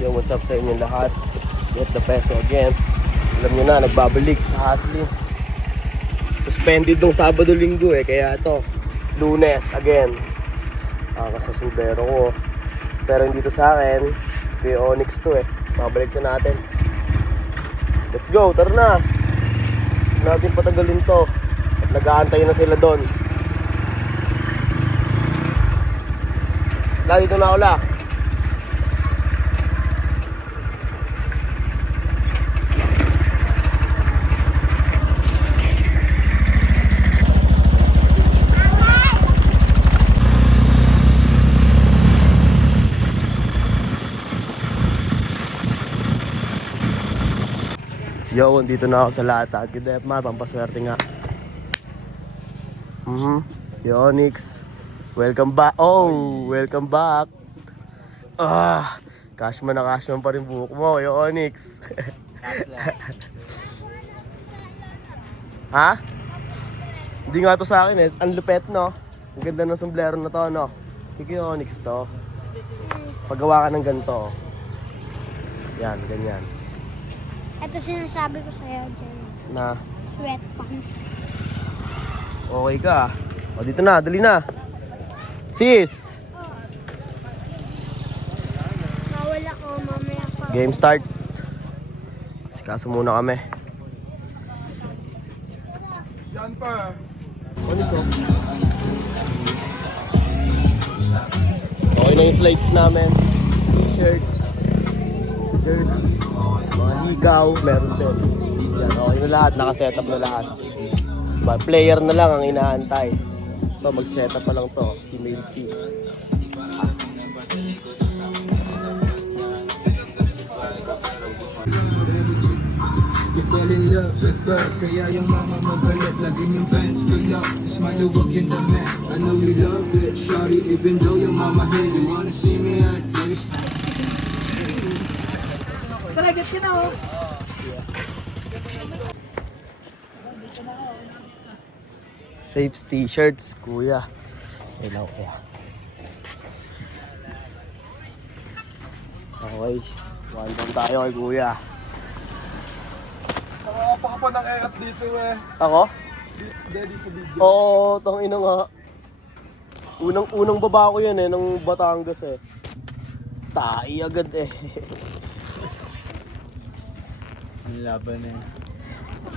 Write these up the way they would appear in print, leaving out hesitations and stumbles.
Yo, what's up sa inyo lahat? Get the peso again. Alam nyo na, nagbabalik sa Haslin. Suspended nung Sabado-Linggo kaya ito, Lunes again. Sa Sumbero ko. Pero hindi to sa akin, kay Onyx to Babalik na natin. Let's go, tara na. Huwag natin patagalin to. At nag-aantay na sila doon. Dito na ula. Yo, dito na ako sa Latag. Kidep ma, pampaswerte nga. Yo, Onyx. Welcome back. Oh, welcome back. Cashman na cashman pa rin buhok mo, yo, Onyx. Ha? Hindi nga to sa akin Ang lupet, no? Ang ganda ng sombrero na to, no? Sige, Onyx to. Paggawa ka ng ganito. Yan, ganyan. Ito sinasabi ko sa'yo dyan. Na? Sweatpants. Okay ka. O, dito na, dali na. Sis! Nawala ko mamaya pa. Game start. Sikaso muna kami. Yan pa. Ano ito? Okay na yung slides namin. T-shirt. Jersey. Mga ligaw. Meron din. Yan, okay na lahat. Nakasetup na lahat. Player na lang ang inaantay. So, mag-setup pa lang to. Si Milky. You fell in love with her, kaya yung mama magalit. Lagi yung fans to love, is maluwag yung dami. I know you love it, shawty, even though your mama hate you. Wanna see me at this? Talagat ka na Safe t-shirts, kuya. Ilaw kaya. Okay. One down tayo kay kuya. Nakakapaka pa ng EAT dito Ako? Daddy sa video. Oo, tangina nga. Unang baba ko yan ng Batangas Tai agad Ang laban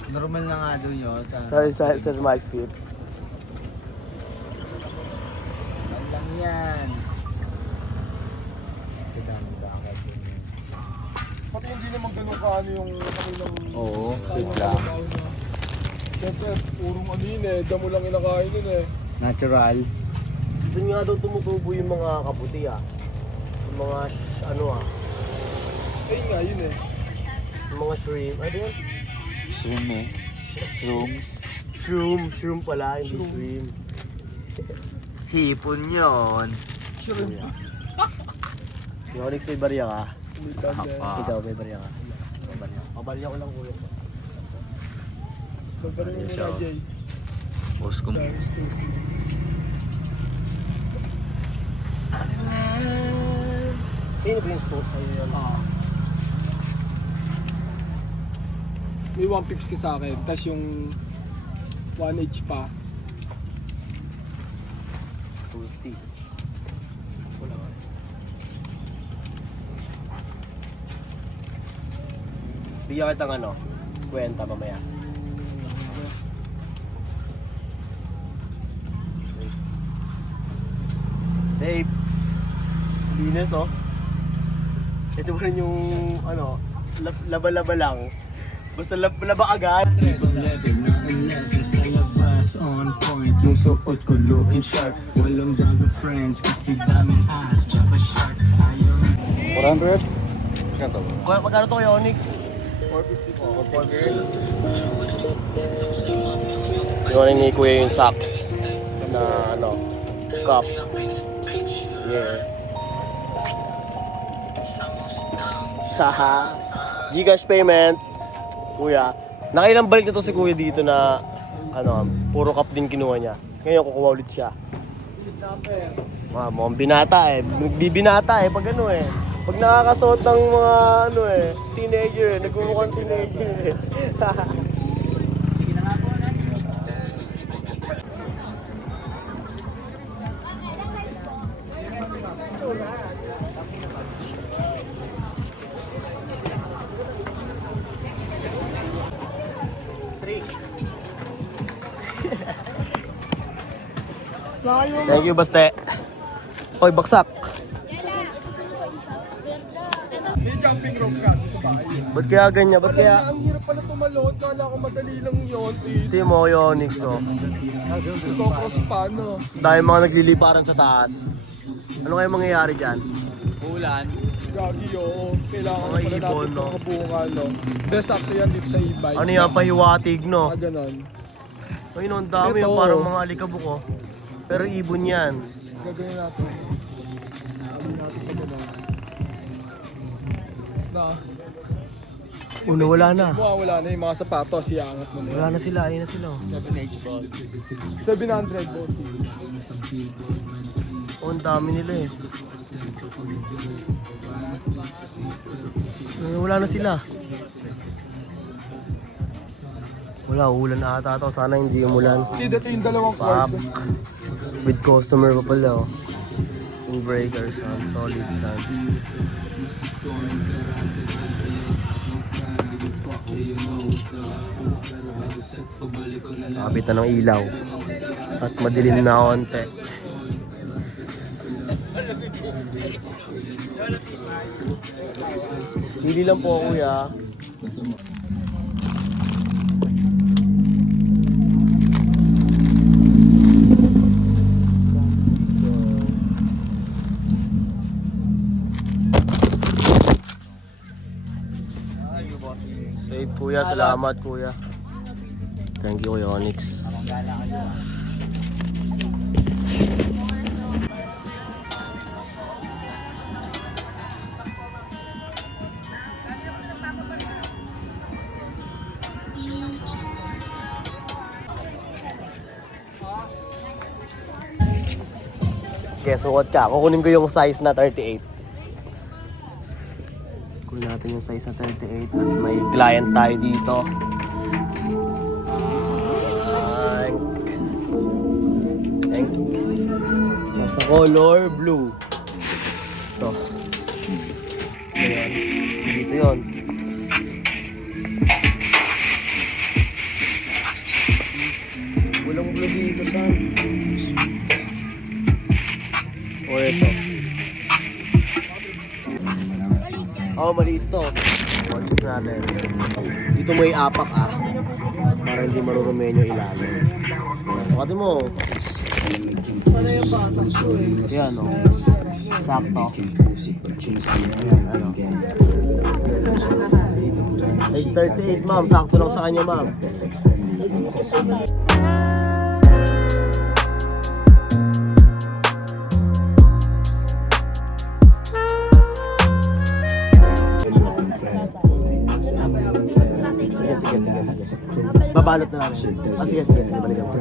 Normal na nga doon yun. Sa Maxfield. Ang lang yan. Pati hindi naman ganun kaano yung kanilang... Oo, wait lang. Siyempre, purong ano yun damo lang inakain yun Natural. Doon nga daw tumutubo yung mga kaputi Yung mga Ayun nga yun yung mga shrimp. Ano yun? Shroom Shroom pala, hindi shrimp. Hipon yun. Sure. Yung Onyx, may barya ka? Apa. Ikaw, may barya ka? Pabarya ko lang kuya. Magkaroon mo na Jay. Post ko. Sino ba yung store sa'yo yun? May 1 ka sa akin, tas yung 1H pa. 250. Wala ka. Bigyan kitang 50 mamaya. Safe. Linis Ito pa rin yung laba-laba lang. Basta laba agad. On point, yung suot ko looking sharp. Walang dagang friends kasi daming ass, jump a shark. 400? Magkano to yung Onyx? 450 po. 450. Yung ni kuya yung socks na cup. Yeah. Haha. Gcash payment. Kuya. Nakailang balik na to si kuya dito na puro cup din kinuha niya. Ngayon kukuha ulit siya. Mukhang binata Nagbibinata pag Pag nakakasuot ng mga ano teenager nagmumukhang teenager Sige na nga po. Thank you, Baste. Oy, baksak. May jumping rope ka sa bahay. Ba't kaya ganyan? Ba't kaya? Ang hirap pala tumalon. Kala ko madali lang yun. Hindi mo, Onyx, oh. Kokos pa, no? Dahil mga nagliliparan sa taas. Ano kaya mangyayari dyan? Ulan. Gagi, oo. Kailangan Mga pala ibon, natin no? kakabungan, no? Dahil sakto yan dito sa e-bike. Ano yan, pahiwatig, no? Ganon. Ay, no, ang dami Ito. yung parang mga alikabok, oh. Pero ibon yan. Gagawin natin. Gagawin natin pa gano'n. Na. Una, wala na. Wala na yung mga sapatos. Iangat mo na yan. Wala na sila, ayun na sila, oh. 7H boss. 700 boss. Oh, ang dami nila, eh. Ay, wala na sila. Wala, ulan na ata to. Sana hindi umulan. Hindi, dito yung dalawang Pop. cord. With customer pa pala, oh. Yung breakers, oh. Solid sand. Kapit na ng ilaw. At madilim na onte. Pili lang po, kuya. Safe, kuya. Salamat, kuya. Thank you, Kuya Onyx. Guess what ka? Kukunin ko yung size na 38. Kunin natin yung size na 38 at may client tayo dito. Thank you. Nasa color blue. Ito. Ayan. Dito yun. Walang blue dito, son. O ito. Oh, maliit to. Check natin. Dito may apak, para hindi marurumen yung ilalim. Sukatin mo. Ayan, o. Sakto. Ayan, ano. Size 38, ma'am. Sakto lang sa kanya, ma'am. Sige. Babalot na namin. Sige. Balikan mo.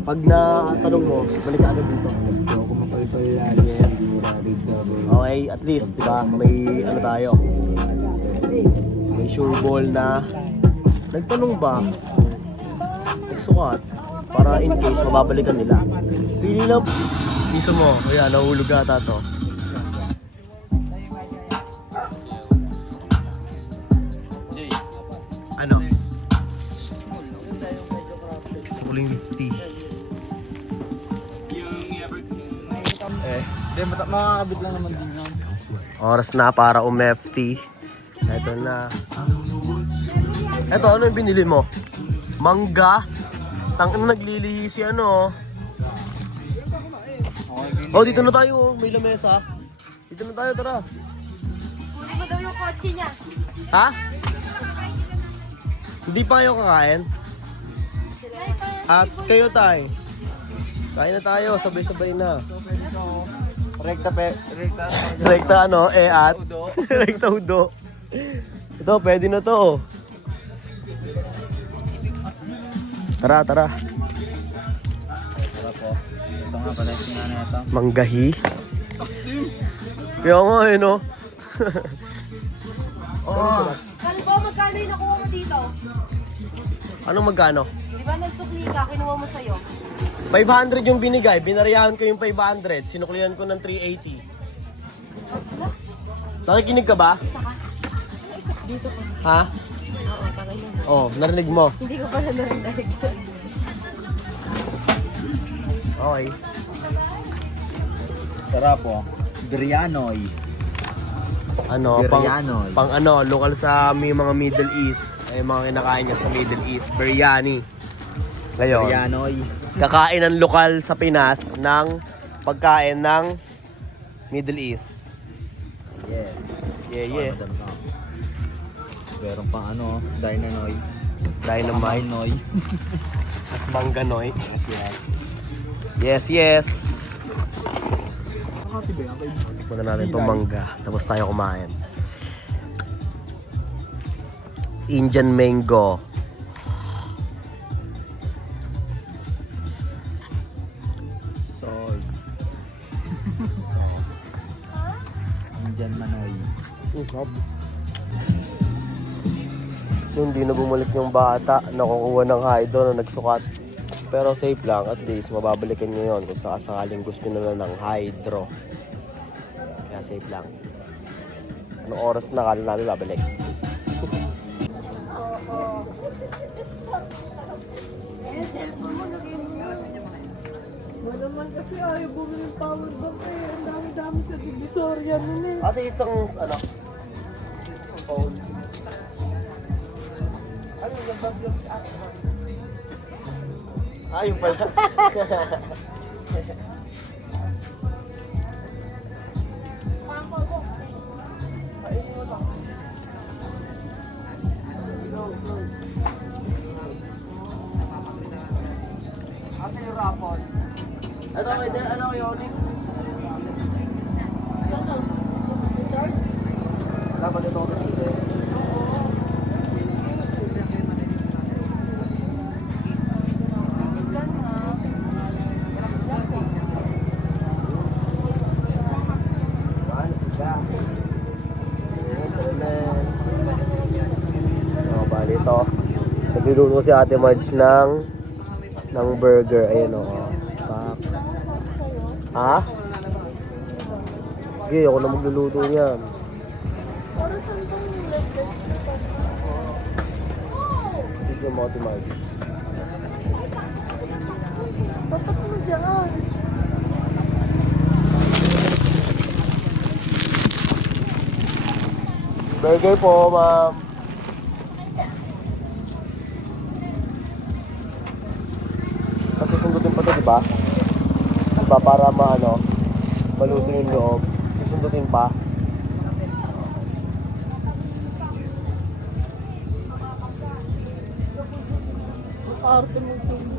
Pag natanong mo, balik ka agad dito. Okay, at least, di ba? May ano tayo. May sure ball na nagtanong ba? Nagsukat. Para in case mababalikan nila. Pili lang. Isa mo. Kaya nahulog ata to. Ano? Suling 50. Hindi, makakabit lang naman din yun. Oras na para umefty. Ito na. Ito, ano yung binili mo? Mangga? Tang naglilihi si ano. Oh, dito na tayo. May lamesa. Dito na tayo, tara. Kunin mo daw yung kotse niya. Ha? Hindi pa kayo kakain? At kayo tayo. Kain na tayo, sabay-sabay na. Rekta ano, at rekta udo. Ito, pwede na to. Tara. Tara po. Ito nga pala yung sinana ito. Manggahi. Kaya nga eh, no? Oh, Kalbo, magkano yung nakuha mo dito? anong magkano? Di ba nagsukli ka, kinuha mo sa'yo? 500 yung binigay, binariyahan ko yung 500, sinuklihan ko ng 380. Nakikinig ka ba? Isa ka? Dito ko. Ha? Oo, tagay yun. Oh, narinig mo. Hindi ko pala narinig. Okay. Sarap po. Biryanoy. Ano, pang, Biryanoy. pang ano, lokal sa may mga Middle East. Ay mga kinakain niya sa Middle East. Biryani. Ngayon, Biryanoy. kakain ng lokal sa Pinas ng pagkain ng Middle East. Yeah. Yeah, yeah. Meron pang ano, Dynanoy. Dynamite. Noy. Mas mangganoy. Yes. Yes, yes. Makati ba yan? Tikman na natin itong mangga. Tapos tayo kumain. Indian mango. Soy. Indian Manoy. Hindi na bumalik yung bata. Nakukuha ng hydro na nagsukat. Pero safe lang. At least mababalikan nyo yun kung sakaling gusto nyo na ng hydro. Kaya safe lang. Anong oras na kala namin babalik? Ba naman kasi ayaw bumili ng power bank eh. Ang dami-dami sa Divisoria nun eh. Ate, isang ano? Phone. Ano yung bag yung ate? Ah, yung pala. Ate, yung rapon. Ano kayo din? Ano kayo ulit? Dapat ito ako dito eh. Ano sila? Oh, bali ito. Nagluluto si Ate Marge ng burger. Ayan o. Pak. Ha? Sige, ako na magluluto niyan. Sige mo, Ate Marge. Batak mo dyan. Burger po, ma'am. Kasi sundutin pa to, di ba? Diba, para maluto yung loob. Susundutin pa. Arte mo sa'yo.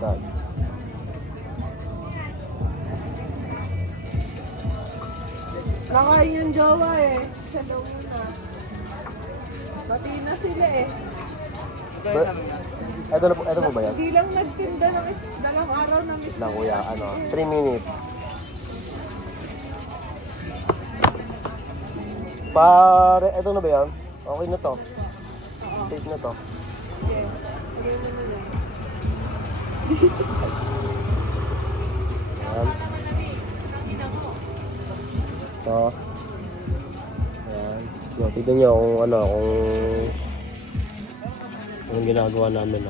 Done. Nakain yung jowa eh. Siya daw muna. Pati na sila eh. Ito po ba yan? Hindi lang nagtinda ng dalang araw na miss. Na kuya, 3 minutes. Pare, ito na ba yan? Okay na to. Safe na to. Ayan. Ito. Ayan. Yo, tignan nyo kung anong ginagawa namin.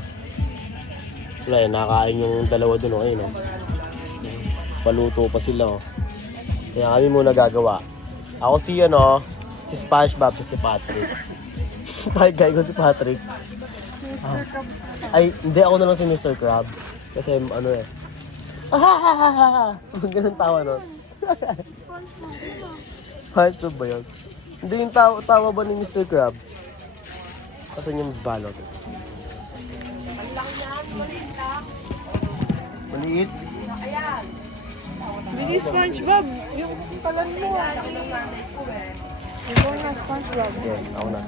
Wala yun, nakakain yung dalawa dun. Ayun, paluto pa sila. Kaya kami muna gagawa. Ako si si SpongeBob, si Patrick. Guy ko si Patrick. Ay, hindi ako na lang si Mr. Krabs. Kasi ganun tawa nun. SpongeBob ba yun? Hindi yung tawa ba ni Mr. Krabs? Kasi yung balot. Maliit? Bini SpongeBob. Yung kalan mo. Ikaw na SpongeBob. Yan, ako na.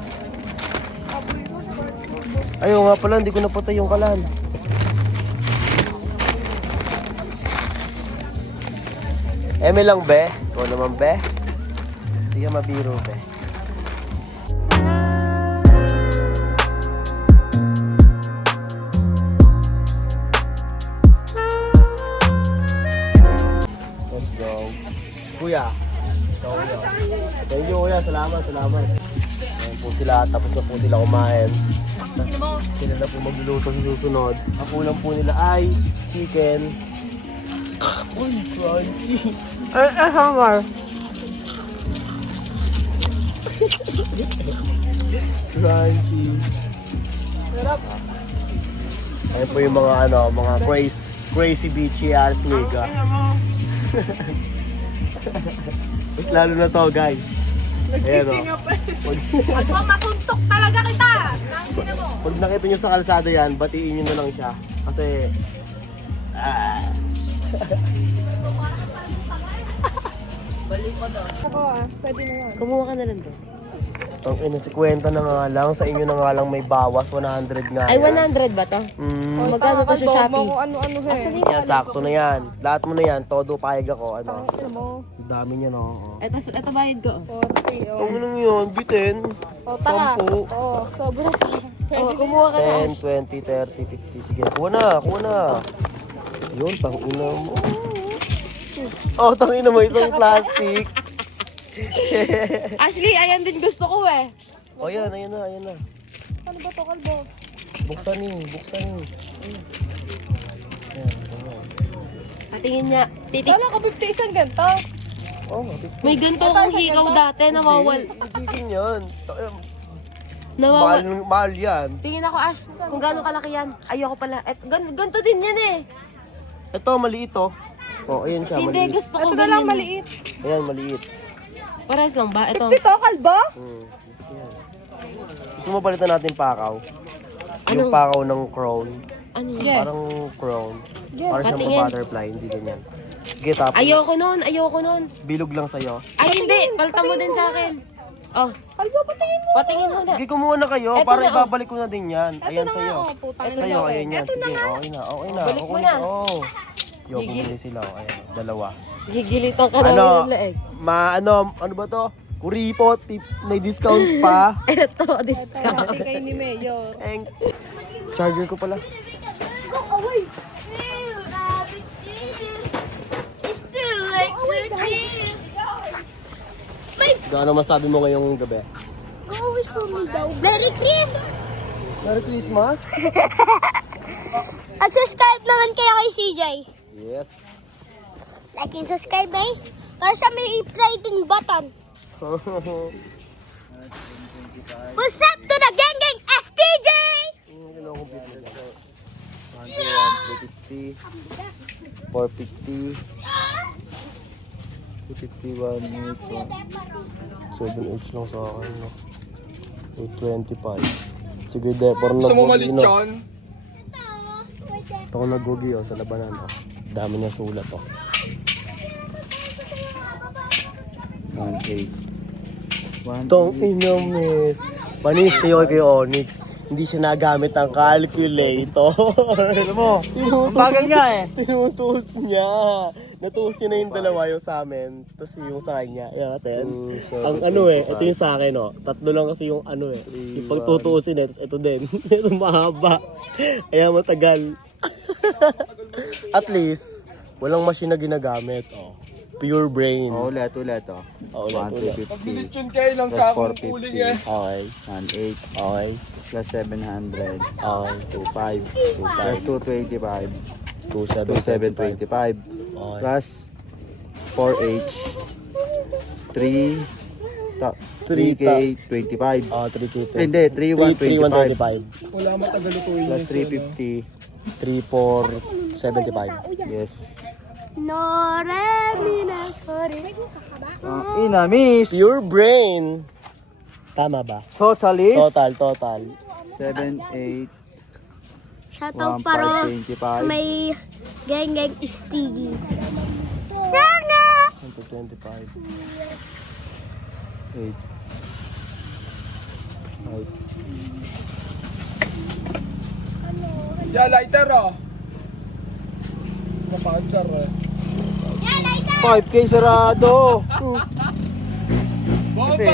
Ayaw nga pala, hindi ko napatay yung kalan. Eme lang, be. Ikaw naman, be. Hindi ka mabiro, be. Let's go. Kuya. Ikaw, kuya. Thank you, kuya. Salamat. Ayan po sila. Tapos na po sila kumain. Sila na po magluluto sa susunod. Ang ulam po nila ay chicken. Uy, crunchy. Hamar. Crunchy. Sarap. Ayan po yung mga mga crazy beachy ass nigga. Mas lalo na to, guys. Ayan o. At masuntok talaga kita. Nangina mo. Pag nakita nyo sa kalsada yan, batiin nyo na lang siya. Kasi, Ako pwede na yan. Kumuha ka na lang doon. ang ina-50 na nga lang, sa inyo na nga lang may bawas, 100 nga Ay, yan. 100 ba to? Magkano to sa Shopee? Kung ano-ano eh. Yan, sakto na yan. Lahat mo na yan, todo payag ako. Ano? Tangina mo. Ang dami niya, no? Ito bayad ko. 40, oh. Ang lang yun, bitin. Oh, tara. 10. Oh, sobra. Oh, kumuha ka na. 10, 20, 30, 50. Sige, kuha na. Yun, tangina mo. Oh, tangina mo, itong plastic. Ashley, ayan din gusto ko eh. Oh, yan, ayan na. Ano ba to, kalbo? Buksan ni. Ayan. Patingin niya. Titik. Kala ko 50 isang ganito. Oh, May ganito akong hikaw dati. Nawawal. Bitin yan. Nawawal. Mahal yan. Tingin ako, Ash. Kung gaano kalaki yan. Ayoko pala. Ganito din yan eh. Ito, maliit oh. Oh, ayan siya, Hindi, maliit. gusto ko Ito na lang ganyan. maliit. Ayan, maliit. Parehas lang ba? Ito. Ito, kalbo? Ayan. Gusto mo palitan natin pakaw? Yung pakaw ng crown. Ano yun? Yeah. Parang crown. Yeah. Parang siyang Patingin. butterfly, hindi ganyan. Sige, tapos Ayoko nun. bilog lang sa'yo. Ay, hindi. Palta mo din sa akin. Oh, Kalbo, patingin mo. patingin mo na. Sige, kumuha na kayo Eto para na, oh. ibabalik ko na din yan. Ayan na sa'yo. nga, oh, putang ina Sa'yo, mo. ayan yan. Eto na Sige, nga. okay na. Balik mo Okay na. Oh. Yo, bumili sila. Oh. Ayan, dalawa. Gigilitan ka namin Ano? ng leeg. Ano ba to? Kuripot, may discount pa. Ito, discount. Hindi kayo ni Mayor. Eng. Charger ko pala. Gaano masabi mo ngayong gabi? Merry Christmas! Merry Christmas! At subscribe naman kayo kay CJ. Yes. Like and subscribe eh. Para sa may rating button. What's up to the gang gang STJ? 150, 450, 251, 7H lang sa akin. No? 825. Sige, Depor na Gusto mo Gogi, malit no? yan? Ito ko nag-gogi oh, sa labanan. Oh. Dami niya sulat oh. 1.8. Tong ina, miss. Panis kayo kay Onyx. Hindi siya nagamit ang calculator. Alam mo, Bagal nga eh. tinutuos niya. Natuos niya na yung dalawa yung sa amin. Tapos yung sa kanya. Yan kasi ang ano eh, ito yung sa akin oh. Tatlo lang kasi yung ano eh. Yung pagtutuusin eh. Tapos ito din. Ito mahaba. Kaya matagal. At least, walang machine na ginagamit. Oh. Pure brain. Oh, ulit. Oh. Oh, ulit. 1,250. Yun kayo lang Plus sa akong 450. puling eh. Okay. 1.8. Okay. Plus 700. Okay. 2.5. Plus 225. 2,725. 2,725. Okay. Plus 4H. 3K 25. Oh, 3K. Hindi, 3,125. 3,125. Wala matagal ito yun. Plus 350. 3,475. Yes. No, Remina, sorry. Ina, miss. Pure brain. Tama ba? Total is? Total. 7, 8, Shout 1, out para 5, 25. may gang gang STG. Nana! 125. 8. Yeah, lighter oh. Napagdar eh. Yeah, later! 5K sarado. Kasi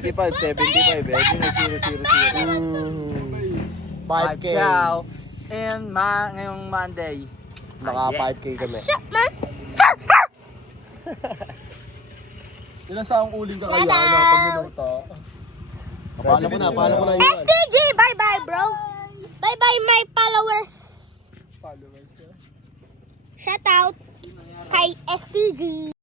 85, 75, eh. Di na 000. 5K. And ngayong Monday. Naka 5K kami. Ilan sa ang uling ka kaya na pag niluto? Pala ko na yun. STG, bye-bye, bro. Bye-bye, my followers. Shout out kay STG.